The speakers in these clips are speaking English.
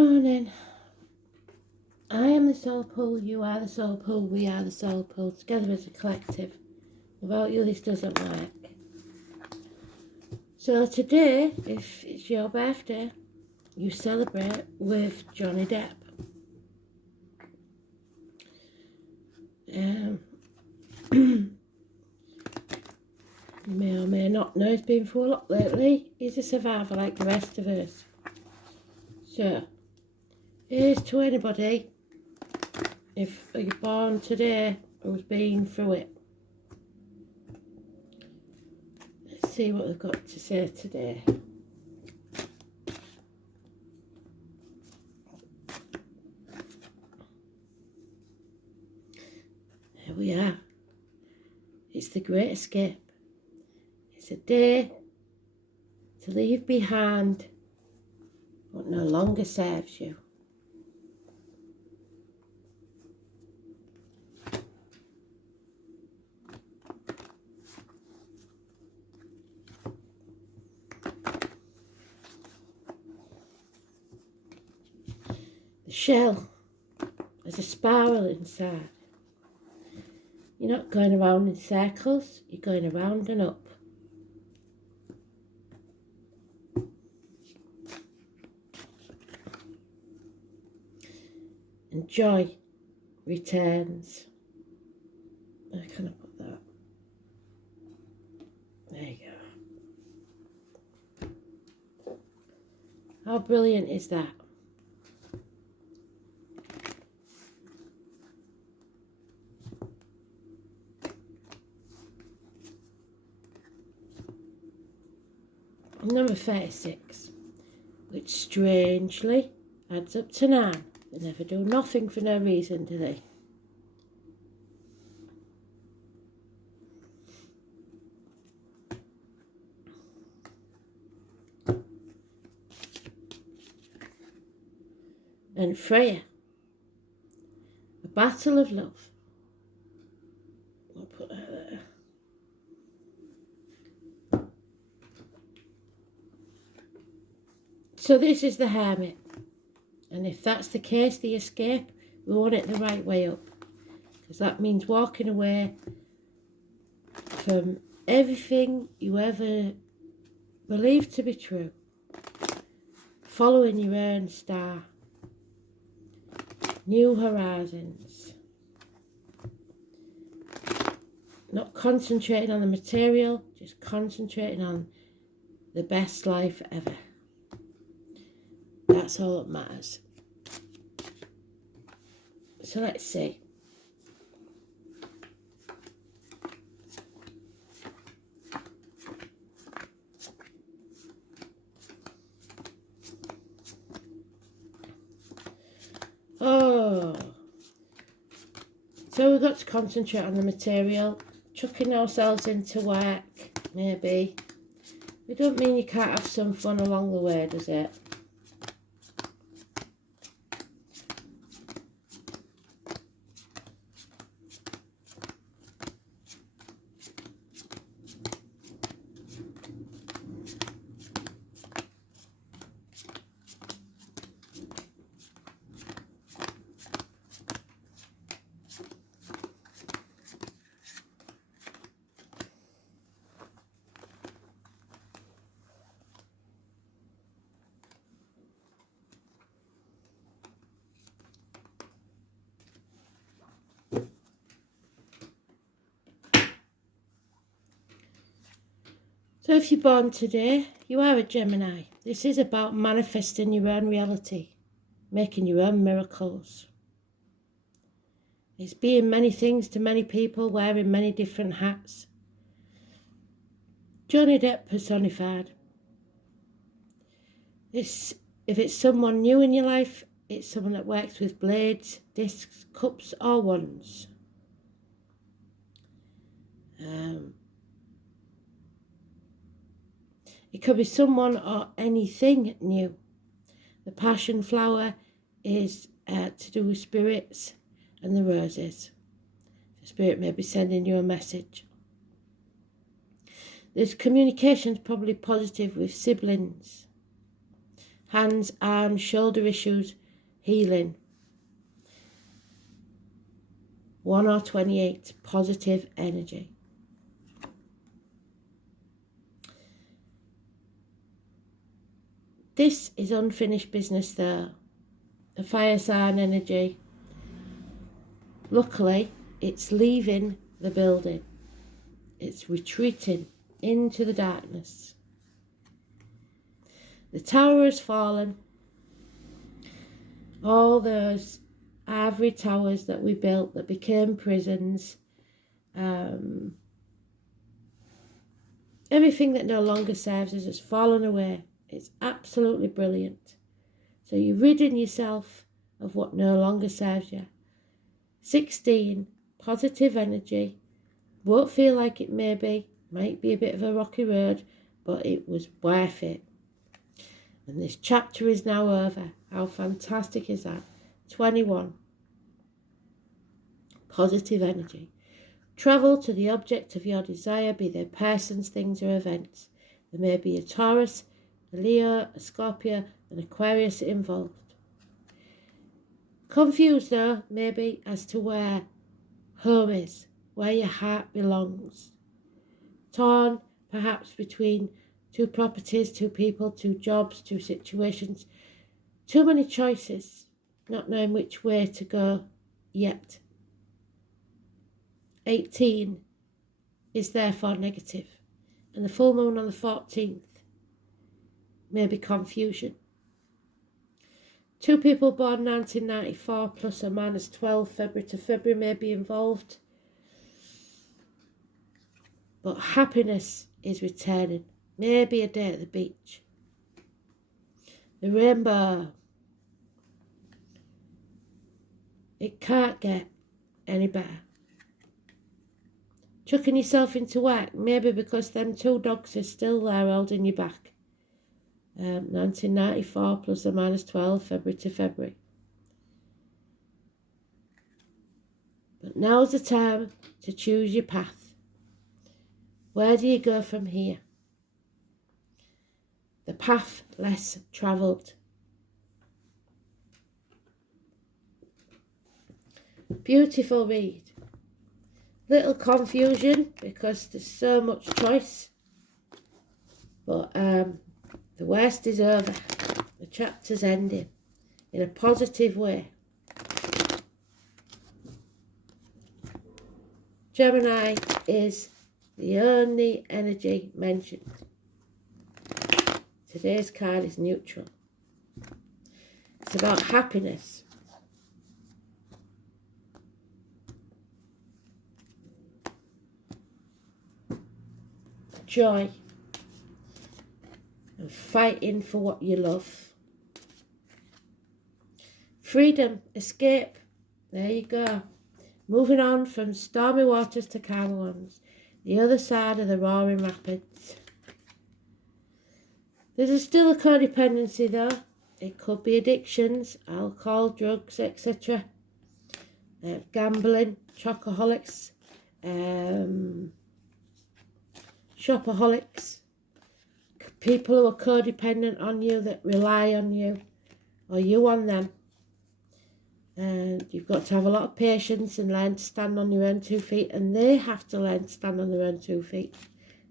morning. I am the soul pool, you are the soul pool, we are the soul pool, together as a collective. Without you this doesn't work. So today, if it's your birthday, you celebrate with Johnny Depp. You may or may not know he's been through a lot lately. He's a survivor like the rest of us. So, here's to anybody, if you're born today, who's been through it. Let's see what they've got to say today. Here we are. It's the Great Escape. It's a day to leave behind what no longer serves you. The shell has a spiral inside. You're not going around in circles, you're going around and up. And joy returns. Where can I put that? There you go. How brilliant is that? Number 36, which strangely adds up to 9. They never do nothing for no reason, do they? And Freya, a battle of love. I'll put her there. So this is the Hermit. And if that's the case, the escape, we want it the right way up. Because that means walking away from everything you ever believed to be true. Following your own star. New horizons. Not concentrating on the material, just concentrating on the best life ever. That's all that matters. So let's see. Oh. So we've got to concentrate on the material. Chucking ourselves into work, maybe. It don't mean you can't have some fun along the way, does it? So if you're born today, you are a Gemini. This is about manifesting your own reality, making your own miracles. It's being many things to many people, wearing many different hats. Johnny Depp personified. If it's someone new in your life, it's someone that works with blades, discs, cups or wands. It could be someone or anything new. The passion flower is to do with spirits and the roses. The spirit may be sending you a message. This communication is probably positive with siblings. hands, arms, shoulder issues, healing. 1 or 28, positive energy. This is unfinished business though. The fire sign energy. Luckily, it's leaving the building. It's retreating into the darkness. The tower has fallen. All those ivory towers that we built that became prisons. Everything that no longer serves us has fallen away. It's absolutely brilliant. So you're ridding yourself of what no longer serves you. 16, positive energy. Won't feel like it might be a bit of a rocky road, but it was worth it. And this chapter is now over. How fantastic is that? 21, positive energy. Travel to the object of your desire, be they persons, things or events. There may be a Taurus, a Leo, a Scorpio, an Aquarius involved. Confused though, maybe, as to where home is, where your heart belongs. Torn, perhaps, between two properties, two people, two jobs, two situations. Too many choices, not knowing which way to go yet. 18 is therefore negative, and the full moon on the 14th may be confusion. Two people born 1994 plus or minus 12 February to February may be involved. But happiness is returning. Maybe a day at the beach. The rainbow. It can't get any better. Chucking yourself into work, maybe because them two dogs are still there holding you back. 1994 plus or minus 12 February to February. But now's the time to choose your path. Where do you go from here? The path less travelled. Beautiful read. Little confusion because there's so much choice. But the worst is over. The chapter's ending in a positive way. Gemini is the only energy mentioned. Today's card is neutral. It's about happiness. Joy. And fighting for what you love. Freedom, escape. There you go. Moving on from stormy waters to calm ones. The other side of the roaring rapids. There's still a codependency though. It could be addictions, alcohol, drugs, etc. Gambling, chocoholics, shopaholics. People who are codependent on you, that rely on you, or you on them. And you've got to have a lot of patience and learn to stand on your own 2 feet, and they have to learn to stand on their own 2 feet.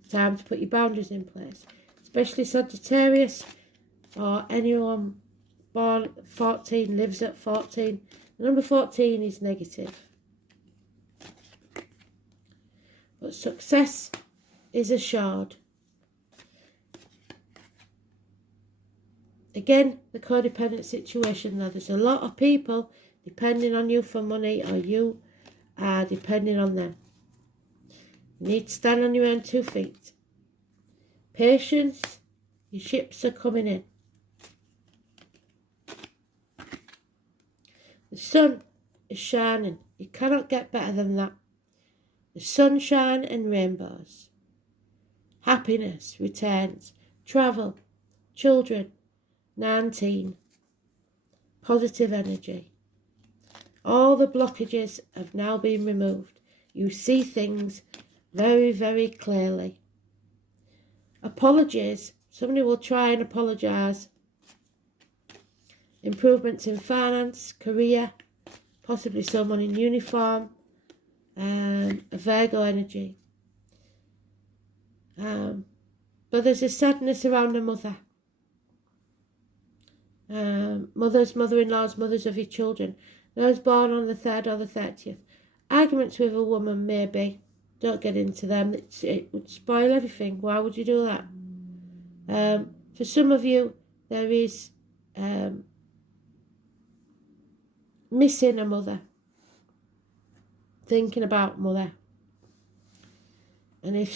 It's time to put your boundaries in place, especially Sagittarius or anyone born 14, lives at 14. The number 14 is negative. But success is assured. Again, the codependent situation though, there's a lot of people depending on you for money, or you are depending on them. You need to stand on your own 2 feet. Patience, your ships are coming in. The sun is shining. You cannot get better than that. The sunshine and rainbows. Happiness returns. Travel. Children. 19. Positive energy. All the blockages have now been removed. You see things very, very clearly. Apologies. Somebody will try and apologise. improvements in finance, career, possibly someone in uniform, a Virgo energy. But there's a sadness around a mother. Mothers, mother-in-laws, mothers of your children. Those born on the 3rd or the 30th. Arguments with a woman, maybe. Don't get into them. It would spoil everything. Why would you do that? For some of you, there is missing a mother. Thinking about mother. And if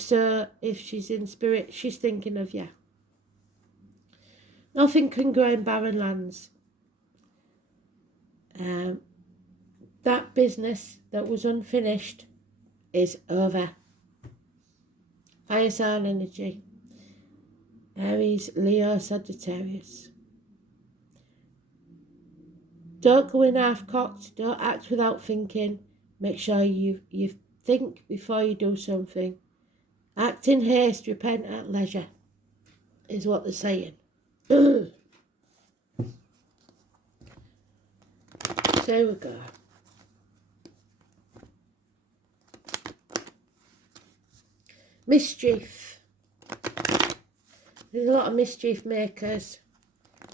she's in spirit, she's thinking of you. Nothing can grow in barren lands. That business that was unfinished is over. Fire sign energy. Aries, Leo, Sagittarius. Don't go in half-cocked. Don't act without thinking. Make sure you think before you do something. Act in haste, repent at leisure, is what they're saying. So there we go. Mischief. There's a lot of mischief makers,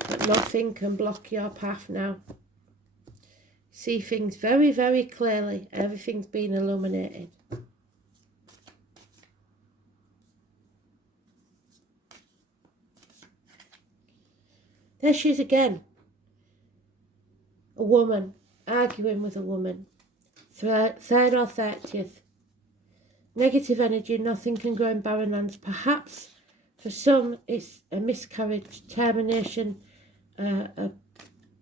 but nothing can block your path now. See things very, very clearly. Everything's been illuminated. There she is again. A woman arguing with a woman. 3rd or 30th. Negative energy, nothing can grow in barren lands. Perhaps for some it's a miscarriage, termination, a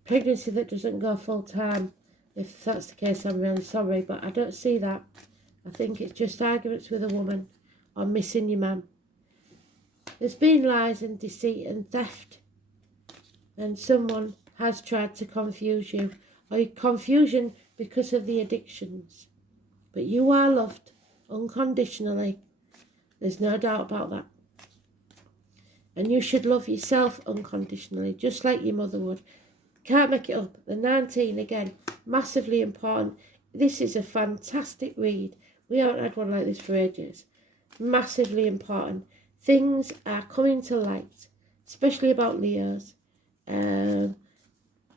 pregnancy that doesn't go full time. If that's the case, I'm really sorry, but I don't see that. I think it's just arguments with a woman or missing your man. There's been lies and deceit and theft, and someone has tried to confuse you, or confusion because of the addictions. But you are loved unconditionally. There's no doubt about that. And you should love yourself unconditionally, just like your mother would. Can't make it up. The 19 again, massively important. This is a fantastic read. We haven't had one like this for ages. Massively important. Things are coming to light, especially about Leos.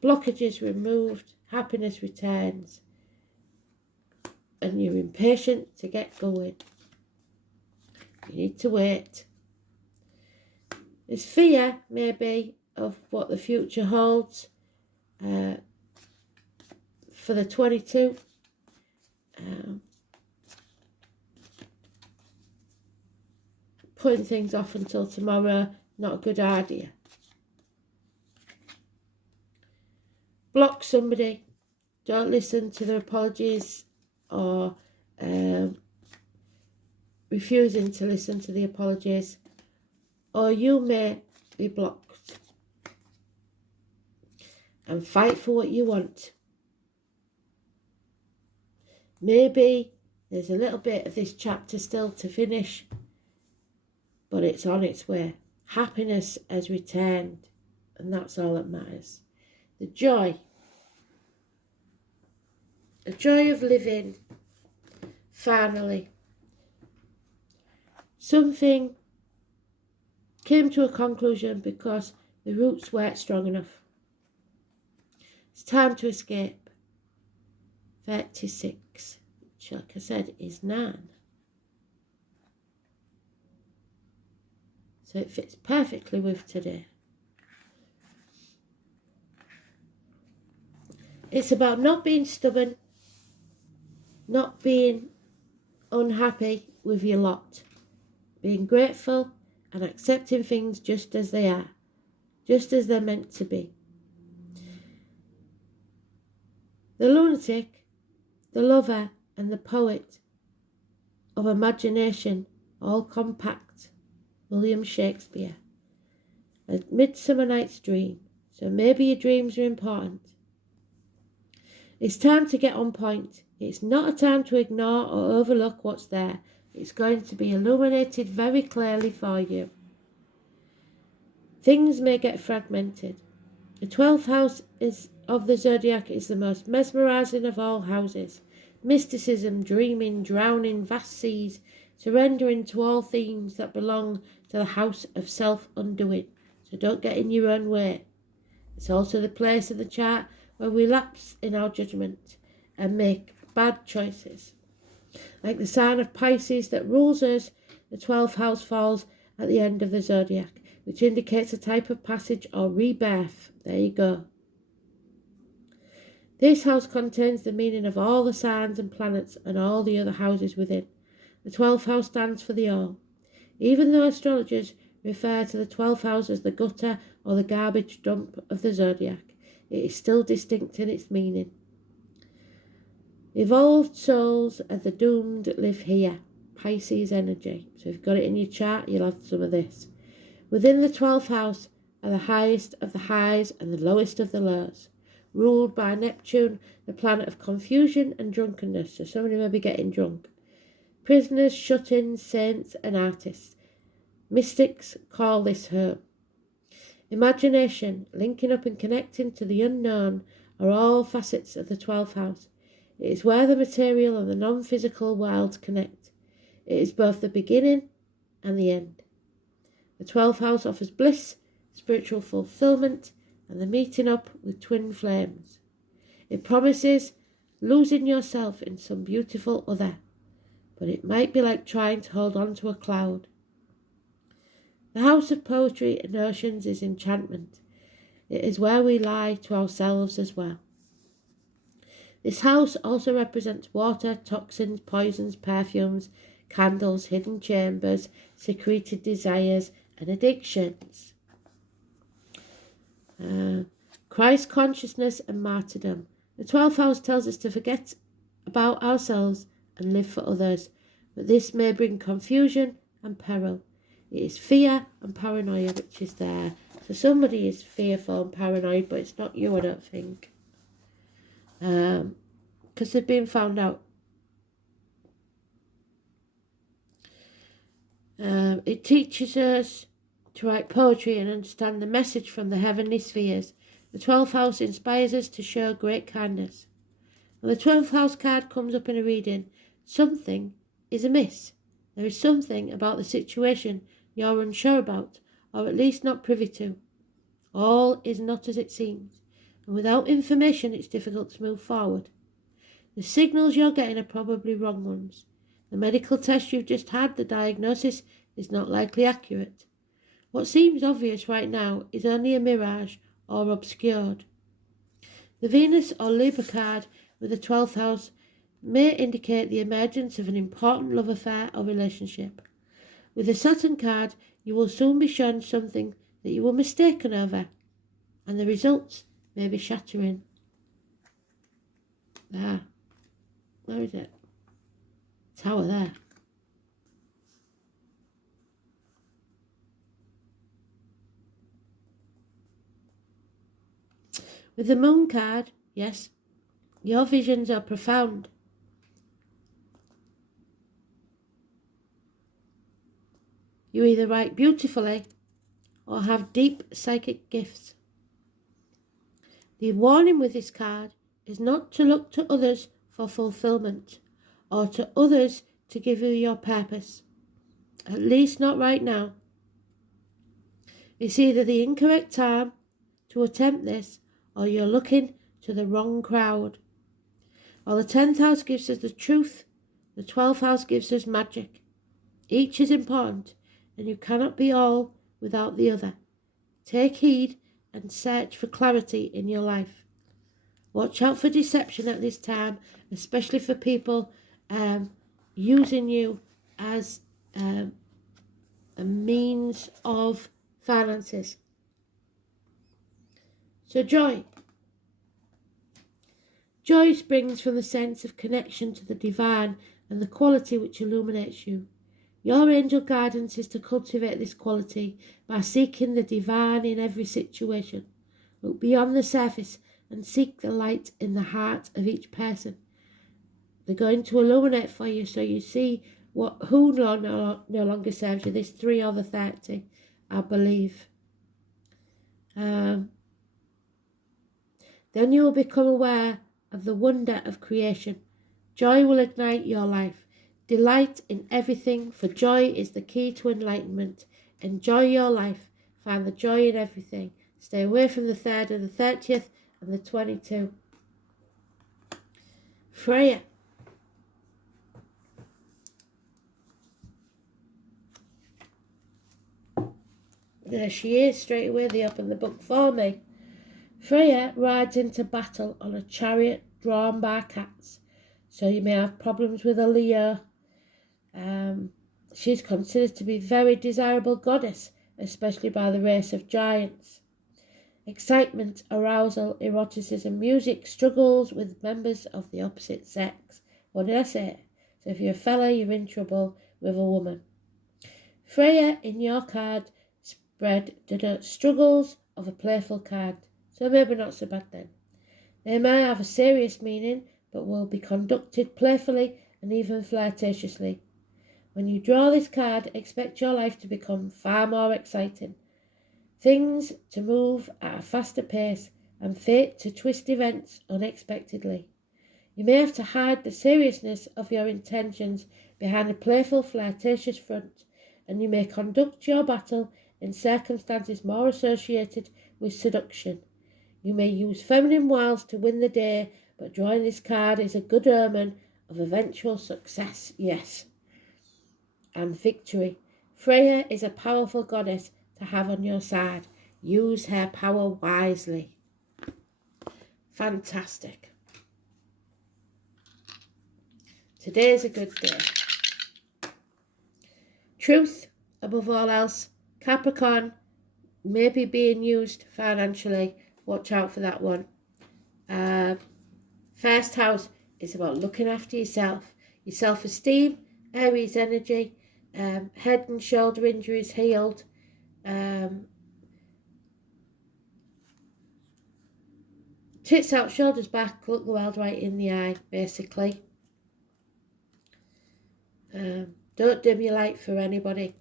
Blockages removed, happiness returns, and you're impatient to get going. You need to wait. There's fear, maybe, of what the future holds for the 22. Putting things off until tomorrow, not a good idea. Block somebody. Don't listen to their apologies or refusing to listen to the apologies, or you may be blocked. And fight for what you want. Maybe there's a little bit of this chapter still to finish, but it's on its way. Happiness has returned, and that's all that matters. The joy of living, finally. Something came to a conclusion because the roots weren't strong enough. It's time to escape. 36, which, like I said, is 9. So it fits perfectly with today. It's about not being stubborn, not being unhappy with your lot, being grateful and accepting things just as they are, just as they're meant to be. The lunatic, the lover and the poet of imagination, all compact. William Shakespeare. A Midsummer Night's Dream. So maybe your dreams are important. It's time to get on point. It's not a time to ignore or overlook what's there. It's going to be illuminated very clearly for you. Things may get fragmented. The 12th house of the zodiac is the most mesmerizing of all houses. Mysticism, dreaming, drowning vast seas, surrendering to all themes that belong to the house of self-undoing. So don't get in your own way. It's also the place in the chart where we lapse in our judgment and make bad choices. Like the sign of Pisces that rules us, the 12th house falls at the end of the zodiac, which indicates a type of passage or rebirth. There you go. This house contains the meaning of all the signs and planets and all the other houses within. The 12th house stands for the all. Even though astrologers refer to the 12th house as the gutter or the garbage dump of the zodiac, it is still distinct in its meaning. Evolved souls are the doomed that live here. Pisces energy. So if you've got it in your chart, you'll have some of this. Within the 12th house are the highest of the highs and the lowest of the lows, ruled by Neptune, the planet of confusion and drunkenness. So somebody may be getting drunk. Prisoners, shut-ins, saints and artists. Mystics call this home. Imagination, linking up and connecting to the unknown, are all facets of the 12th house. It is where the material and the non-physical worlds connect. It is both the beginning and the end. The 12th house offers bliss, spiritual fulfillment, and the meeting up with twin flames. It promises losing yourself in some beautiful other, but it might be like trying to hold on to a cloud. The house of poetry and oceans is enchantment. It is where we lie to ourselves as well. This house also represents water, toxins, poisons, perfumes, candles, hidden chambers, secreted desires, and addictions. Christ consciousness and martyrdom. The 12th house tells us to forget about ourselves and live for others, but this may bring confusion and peril. It is fear and paranoia which is there. So somebody is fearful and paranoid, but it's not you, I don't think. Because they've been found out. It teaches us to write poetry and understand the message from the heavenly spheres. The 12th house inspires us to show great kindness. When the 12th house card comes up in a reading, something is amiss. There is something about the situation you're unsure about, or at least not privy to. All is not as it seems, and without information it's difficult to move forward. The signals you're getting are probably wrong ones. The medical test you've just had, the diagnosis, is not likely accurate. What seems obvious right now is only a mirage or obscured. The Venus or Libra card with the 12th house may indicate the emergence of an important love affair or relationship. With the Saturn card, you will soon be shown something that you were mistaken over, and the results may be shattering. There. Where is it? Tower there. With the Moon card, yes, your visions are profound. You either write beautifully or have deep psychic gifts. The warning with this card is not to look to others for fulfillment or to others to give you your purpose. At least not right now. It's either the incorrect time to attempt this or you're looking to the wrong crowd. While the 10th house gives us the truth, the 12th house gives us magic. Each is important, and you cannot be all without the other. Take heed and search for clarity in your life. Watch out for deception at this time, especially for people using you as a means of finances. So joy. Joy springs from the sense of connection to the divine and the quality which illuminates you. Your angel guidance is to cultivate this quality by seeking the divine in every situation. Look beyond the surface and seek the light in the heart of each person. They're going to illuminate for you so you see who no longer serves you. This 3 or the 30, I believe. Then you will become aware of the wonder of creation. Joy will ignite your life. Delight in everything, for joy is the key to enlightenment. Enjoy your life. Find the joy in everything. Stay away from the 3rd and the 30th and the 22. Freya. There she is, straight away they open the book for me. Freya rides into battle on a chariot drawn by cats, so you may have problems with a Leo. She's considered to be a very desirable goddess, especially by the race of giants. Excitement, arousal, eroticism, music, struggles with members of the opposite sex. What did I say? So if you're a fella, you're in trouble with a woman. Freya in your card spread denotes struggles of a playful kind, so maybe not so bad then. They may have a serious meaning, but will be conducted playfully and even flirtatiously. When you draw this card, expect your life to become far more exciting. Things to move at a faster pace and fate to twist events unexpectedly. You may have to hide the seriousness of your intentions behind a playful, flirtatious front, and you may conduct your battle in circumstances more associated with seduction. You may use feminine wiles to win the day, but drawing this card is a good omen of eventual success, yes, and victory. Freya is a powerful goddess to have on your side. Use her power wisely. Fantastic. Today's a good day. Truth, above all else. Capricorn may be being used financially. Watch out for that one. First house is about looking after yourself. Your self-esteem, Aries energy, head and shoulder injuries healed. Tits out, shoulders back, look the world right in the eye, basically. Don't dim your light for anybody.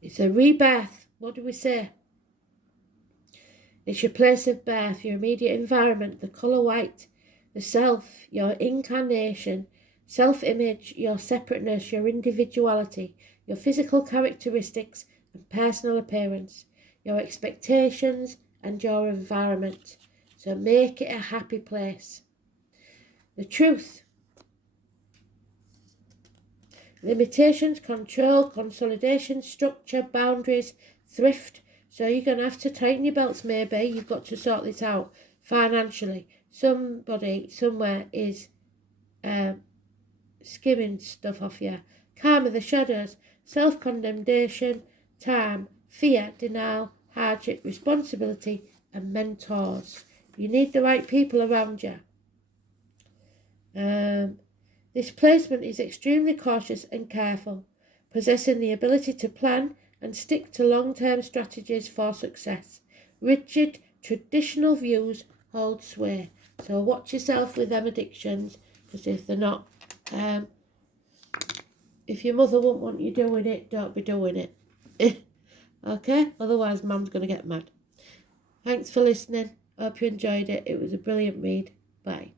It's a rebirth. What do we say? It's your place of birth, your immediate environment, the colour white, the self, your incarnation, self-image, your separateness, your individuality, your physical characteristics and personal appearance, your expectations and your environment. So make it a happy place. The truth. Limitations, control, consolidation, structure, boundaries, thrift. So you're going to have to tighten your belts maybe. You've got to sort this out financially. Somebody somewhere is skimming stuff off you. Karma, the shadows, self-condemnation, time, fear, denial, hardship, responsibility and mentors. You need the right people around you. This placement is extremely cautious and careful, possessing the ability to plan and stick to long-term strategies for success. Rigid, traditional views hold sway. So watch yourself with them addictions, because if they're not, if your mother won't want you doing it, don't be doing it. Okay? Otherwise, Mum's going to get mad. Thanks for listening. Hope you enjoyed it. It was a brilliant read. Bye.